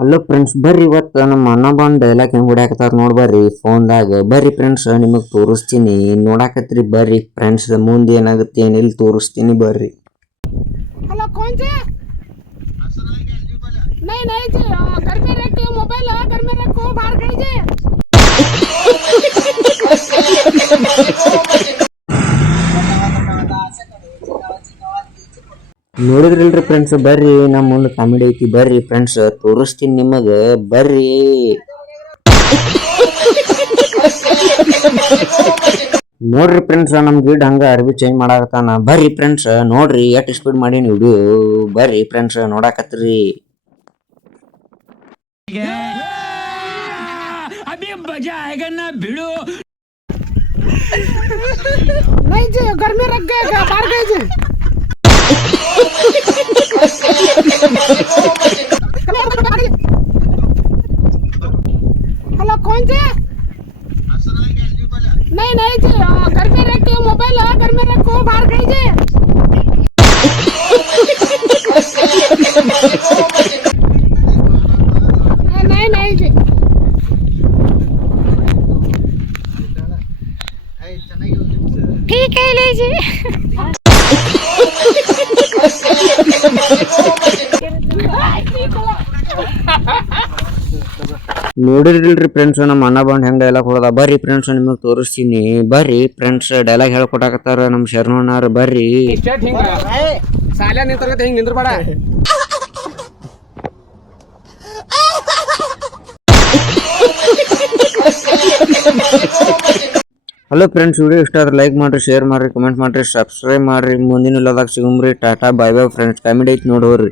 Hello friends ಬರ್ರಿ ಇವತ್ತು ನಮ್ಮ ಅಣ್ಣ ಬಂದ್ ಡೈಲಾಗ್ ಹೆಂಗ್ ಹೊಡ್ಯಾಕತ್ತಾರ ನೋಡ್ ಬರ್ರಿ ಫೋನ್ದಾಗ ಬರ್ರಿ ಫ್ರೆಂಡ್ಸ್ ನಿಮಗ್ ತೋರಿಸ್ತೀನಿ ನೋಡಾಕತ್ರಿ ಬರ್ರಿ ಫ್ರೆಂಡ್ಸ್ ಮುಂದೆ ಏನಾಗುತ್ತೆ ಏನಿಲ್ಲ ತೋರಿಸ್ತೀನಿ ಬರ್ರಿ हेलो कौन से नहीं नहीं जी ನೋಡಿದ್ರಿಲ್ರಿ ಫ್ರೆಂಡ್ಸ್ ಬರ್ರಿ ನಮ್ಮ ಮುಂದೆ ಕಾಮಿಡಿ ಐತಿ ಬರ್ರಿ ಫ್ರೆಂಡ್ಸ್ ತೋರಿಸ್ತೀನಿ ನಿಮಗ ಬರ್ರಿ ನೋಡ್ರಿ ಫ್ರೆಂಡ್ಸ್ ನಮ್ ಗಿಡ್ ಹಂಗ ಅರ್ಬಿ ಚೇಂಜ್ ಮಾಡಾಕತ್ತಾನ ಬರ್ರಿ ಫ್ರೆಂಡ್ಸ್ ನೋಡ್ರಿ ಎಷ್ಟ್ ಸ್ಪೀಡ್ ಮಾಡೀನಿ ವಿಡಿಯೋ ಬರ್ರಿ ಫ್ರೆಂಡ್ಸ್ ನೋಡಾಕತ್ರಿ नहीं जी घर में रख गए बाहर गई जी हेलो कौन से नहीं नहीं जी घर में रखो मोबाइल आ, घर में रखो बाहर गई जी। ठीक है लीजिए ನೋಡಿರಿಲ್ರಿ ಫ್ರೆಂಡ್ಸ್ ನಮ್ಮ ಅಣ್ಣ ಬಂಡ್ ಹೆಂಗೆ ಡೈಲಾಗ್ ಹೊಡೆದ ಬರ್ರಿ ಫ್ರೆಂಡ್ಸ್ ನಿಮಗೆ ತೋರಿಸ್ತೀನಿ. ಬರ್ರಿ ಫ್ರೆಂಡ್ಸ್ ಡೈಲಾಗ್ ಹೇಳ್ಕೊಟಾಕತ್ತಾರ ನಮ್ಮ ಶರಣಣ್ಣಾರ ಬರ್ರಿ. ಸಾಲ ನಿಂತಿರ್ಗತ್ತೆ ಹಿಂಗ್ ನಿಂದ್ರಬೇಡ. ಹಲೋ ಫ್ರೆಂಡ್ಸ್ ವಿಡಿಯೋ ಇಷ್ಟ ಆದ್ರೆ ಲೈಕ್ ಮಾಡ್ರಿ ಶೇರ್ ಮಾಡ್ರಿ ಕಮೆಂಟ್ ಮಾಡ್ರಿ ಸಬ್ಸ್ಕ್ರೈಬ್ ಮಾಡ್ರಿ. ಮುಂದಿನ ಇಲ್ಲದಾಗ ಸಿಗುಮ್ರಿ. Tata bye bye friends comedy ಐತಿ ನೋಡೋರಿ